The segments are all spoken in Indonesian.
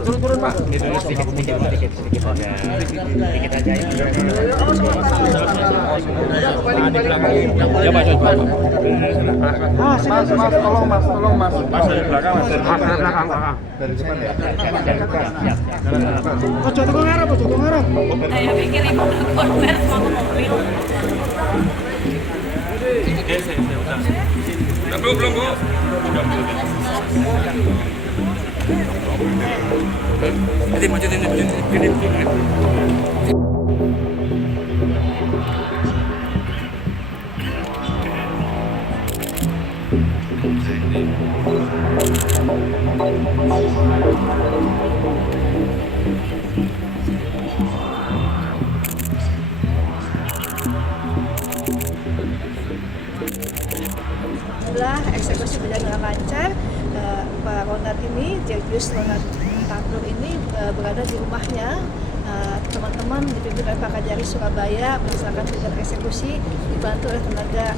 Turun Pak. Sedikit aja. Sedikit aja. Di belakang. Ya Pak, coba. Mas, tolong Mas. Mas dari belakang, Mas. Dari belakang. Dari depan ya. Oh, jatuh ngarep. Saya pikir ibu konver mau mobil. Oke, saya udah. Belum, Bu. Jadi majuin. Alhamdulillah eksekusi berjalan dengan lancar. Pak Ronald ini, Jerius Ronald Tabruk ini berada di rumahnya. Teman-teman dipimpin oleh Pak Kajari Surabaya melaksanakan kegiatan eksekusi dibantu oleh tenaga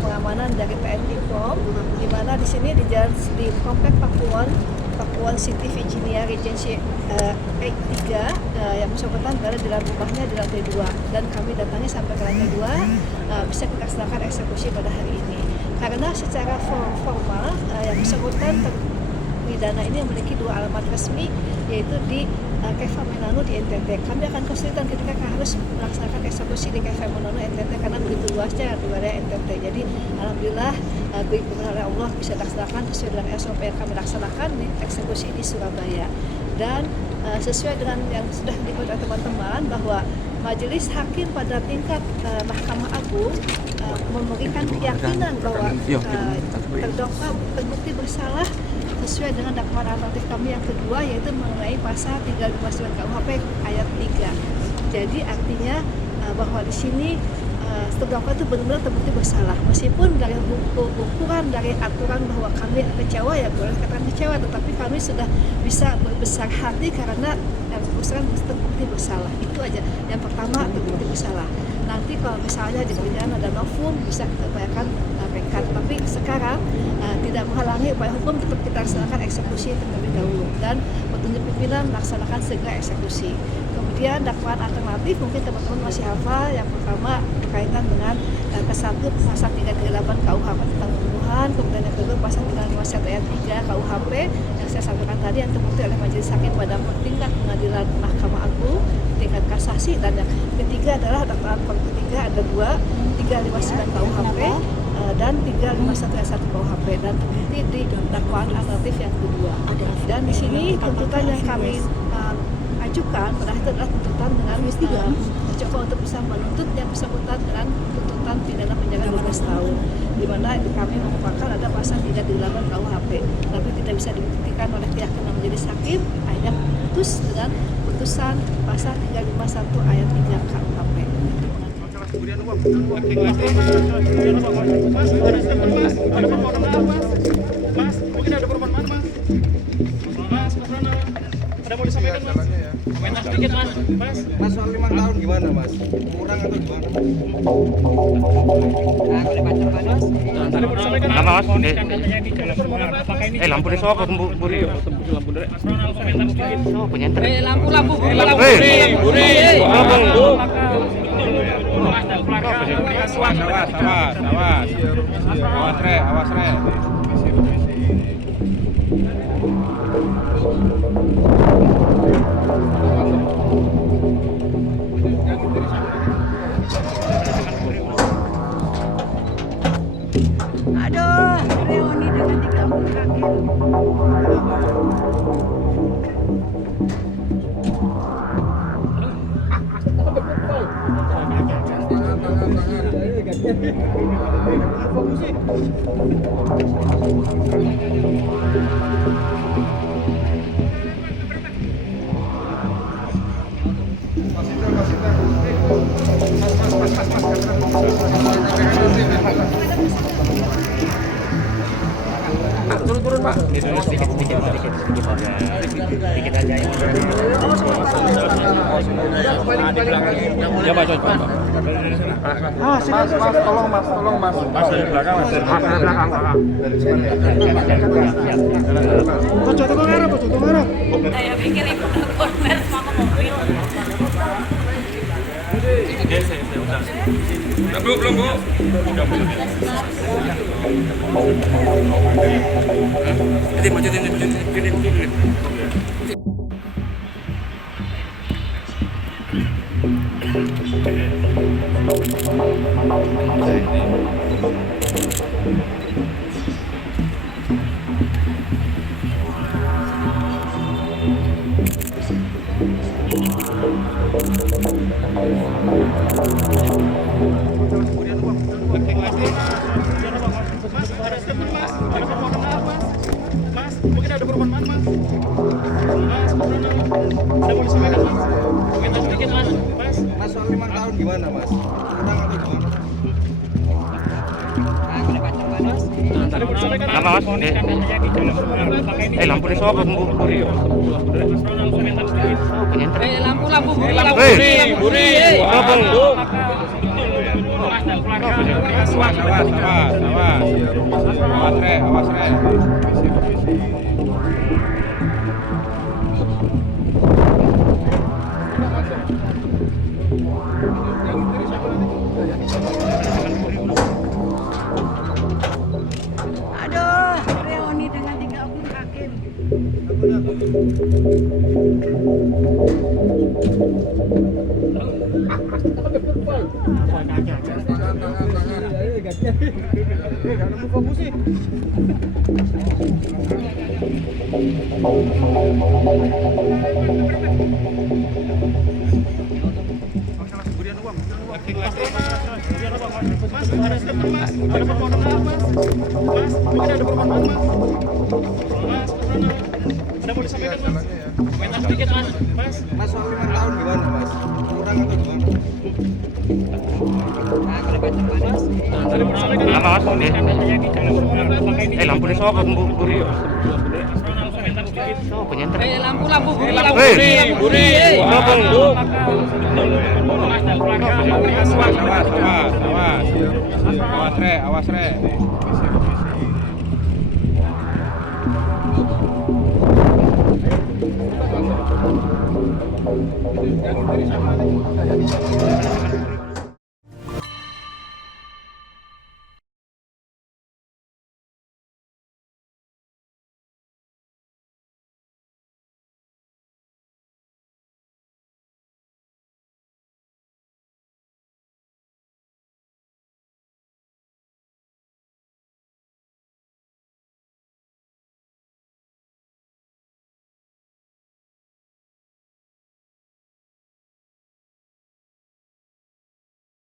pengamanan dari TNI POM, di mana di sini di jalan di komplek Pakuwon City Virginia Regency 3 yang bersangkutan berada di dalam rumahnya di lantai 2, dan kami datangi sampai ke lantai 2 bisa kita laksanakan eksekusi pada hari ini. Karena secara formal yang bersangkutan pidana ini memiliki 2 alamat resmi, yaitu di Kefah Menanu di NTT. Kami akan kesulitan ketika harus melaksanakan eksekusi di Kefah Menanu NTT karena begitu luasnya wilayah NTT. Jadi alhamdulillah berkenan oleh Allah bisa dilaksanakan sesuai dengan SOP yang kami laksanakan di eksekusi di Surabaya. Dan sesuai dengan yang sudah diketahui oleh teman-teman bahwa Majelis Hakim pada tingkat Mahkamah Agung memberikan keyakinan bahwa terdakwa terbukti bersalah sesuai dengan dakwaan alternatif kami yang kedua, yaitu mengenai pasal 359 KUHP ayat 3. Jadi artinya bahwa di sini terdakwa itu benar-benar terbukti bersalah, meskipun dari ukuran dari aturan bahwa kami kecewa, ya boleh katakan kecewa, tetapi kami sudah bisa berbesar hati karena yang bersangkutan terbukti bersalah. Itu aja. Yang pertama, terbukti bersalah. Nanti kalau misalnya di perjalanan ada novum bisa kita bayarkan pekat, tapi sekarang tidak menghalangi upaya hukum, tetap kita laksanakan eksekusi terlebih dahulu, dan petunjuk pimpinan melaksanakan segera eksekusi. Kemudian dakwaan alternatif mungkin teman-teman masih hafal. Yang pertama berkaitan dengan ke-1 pasal 338 KUHP tentang pembunuhan, kemudian yang kedua pasal 351 ayat 3 KUHP yang saya sampaikan tadi yang terbukti oleh Majelis Hakim pada tingkat pengadilan Mahkamah Agung tingkat kasasi, dan yang ketiga adalah dakwaan ketiga ada 359 KUHP dan 351 ayat 1 KUHP, dan terbukti di dakwaan alternatif yang kedua. Dan di sini tuntutan yang kami ajukan pada itu adalah tuntutan dengan mencoba untuk bisa menuntut yang bersangkutan dengan tuntutan pidana penjara 12 tahun, di mana kami mengupakan ada pasal 338 KUHP, tapi tidak bisa dibuktikan oleh keyakinan Majelis Hakim, akhirnya putus dengan putusan pasal 351 ayat 3 KUHP. Mas, mungkin ada permohonan Mas. Mas, ke sana. Ada mau disampaikan Mas? Komentar sedikit Mas. Mas soal 5 tahun gimana Mas? Kurang atau gimana? Ada mau disampaikan Apa Mas? Lampu Lampu di sopo buri. lampu dari. Komentar sedikit. Oh, penyenter. Lampu. Buri. Awas re. Aduh, reuni dengan 30 kaki. Turun Pak. Sedikit aja ya. Ya Pak, coba. Mas, tolong mas. Mas dari belakang, mas dari belakang. Saya pikir ibu konver sama mobil. Saya udah. Belum, Bu. Majuin. Mas, mungkin ada permohonan Mas. Ada polisi Medan Mas. Mungkin sedikit Mas. Mas soal 5 tahun gimana Mas? Kurang atau gimana? Tadi mau disampaikan Apa Mas? Lampu di sobat Bu. Lampu. Buri. Awas, Re. Aduh, reuni dengan 3 oknum hakim. Ada permohonan Mas. Mungkin ada permohonan Mas. Ada mau disampaikan Mas. Mungkin sedikit Mas. Mas soal 5 tahun gimana Mas? Kurang atau gimana? Tadi mau disampaikan Apa Mas? Lampu di sobat Bu. Lampu. Buri. Awas, Re.